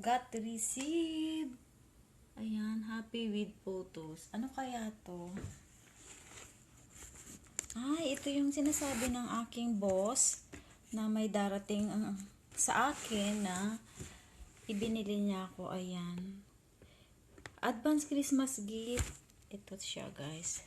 got received. Ayan, happy with photos. Ano kaya to? Ito yung sinasabi ng aking boss na may darating sa akin na ibinili niya ako. Ayan. Advance Christmas gift. Ito siya, guys.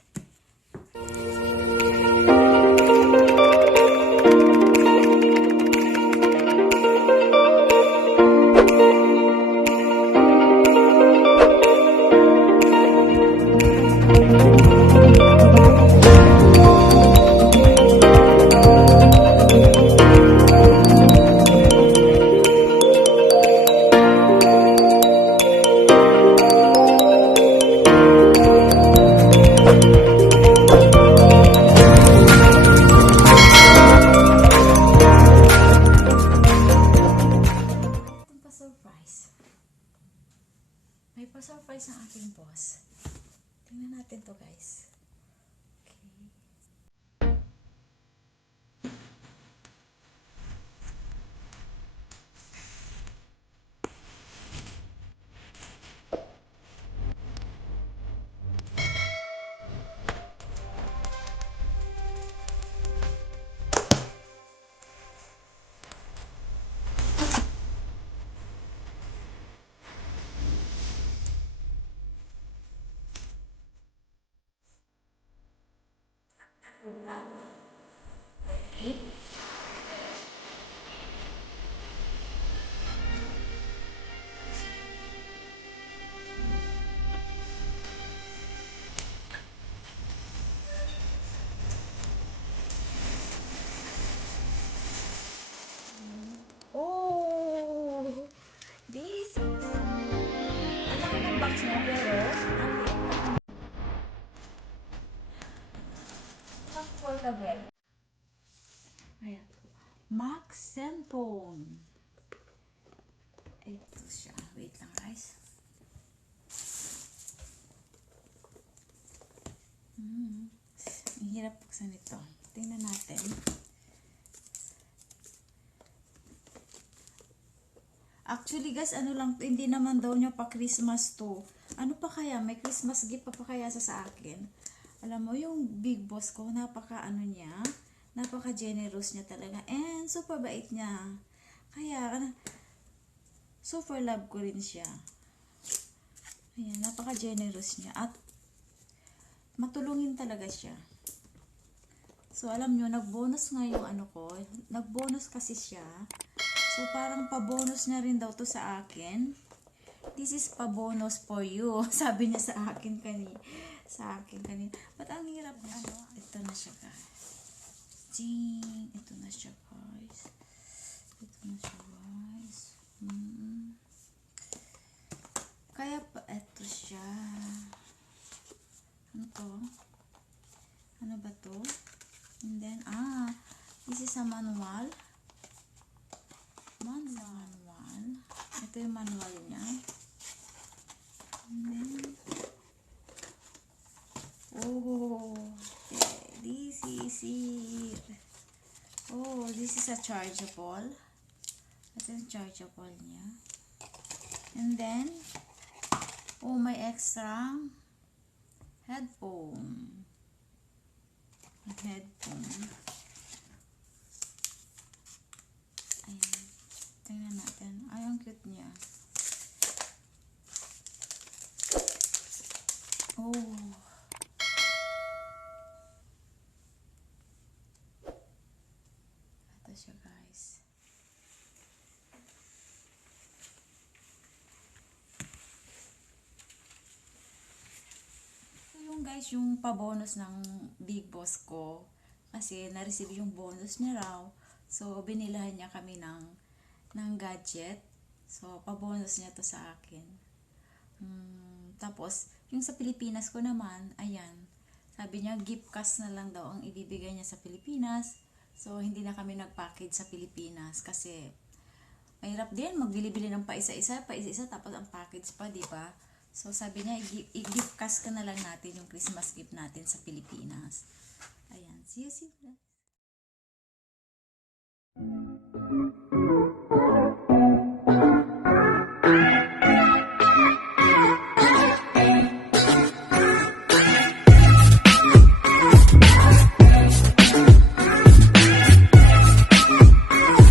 May pa-surprise ang aking boss. Tingnan natin to, guys. Okay. Oh! This! Ang laki ng box niya, pero affordable. Ayan. Max Zenfone. Ito siya. Wait lang, guys. Ang hirap buksan ito. Tingnan natin. Actually, guys, ano lang, hindi naman daw niya pa Christmas to. Ano pa kaya? May Christmas gift pa kaya sa akin? Alam mo, yung big boss ko, napaka niya, napaka generous niya talaga. And super bait niya. Kaya, super love ko rin siya. Ayan, napaka generous niya. At matulungin talaga siya. So, alam nyo, nag-bonus nga yung ko. Nag-bonus kasi siya. So, parang pa-bonus niya rin daw to sa akin. This is pa-bonus for you. Sabi niya sa akin kanina. Ba't ang hirap na, Ito na siya, guys. Ching! Ito na siya, guys. Kaya pa, ito siya. Ano to? Ano ba to? And then, this is a manual. Ito yung manual niya. And then, this is it. This is a chargeable. Ito yung chargeable niya. And then, may extra headphone. Ayan. Tingnan natin. Ay, ang cute niya. Ito siya, guys. So, guys, yung pa-bonus ng big boss ko. Kasi, na-receive yung bonus niya raw. So, binilahan niya kami ng gadget. So, pa-bonus niya to sa akin. Tapos, yung sa Pilipinas ko naman, ayan. Sabi niya, gift cash na lang daw ang ibibigay niya sa Pilipinas. So, hindi na kami nag-package sa Pilipinas. Kasi, mahirap din, magbili-bili ng paisa-isa, tapos ang package pa, di ba? So, sabi niya, i-gift cash ka na lang natin yung Christmas gift natin sa Pilipinas. Ayan, see you.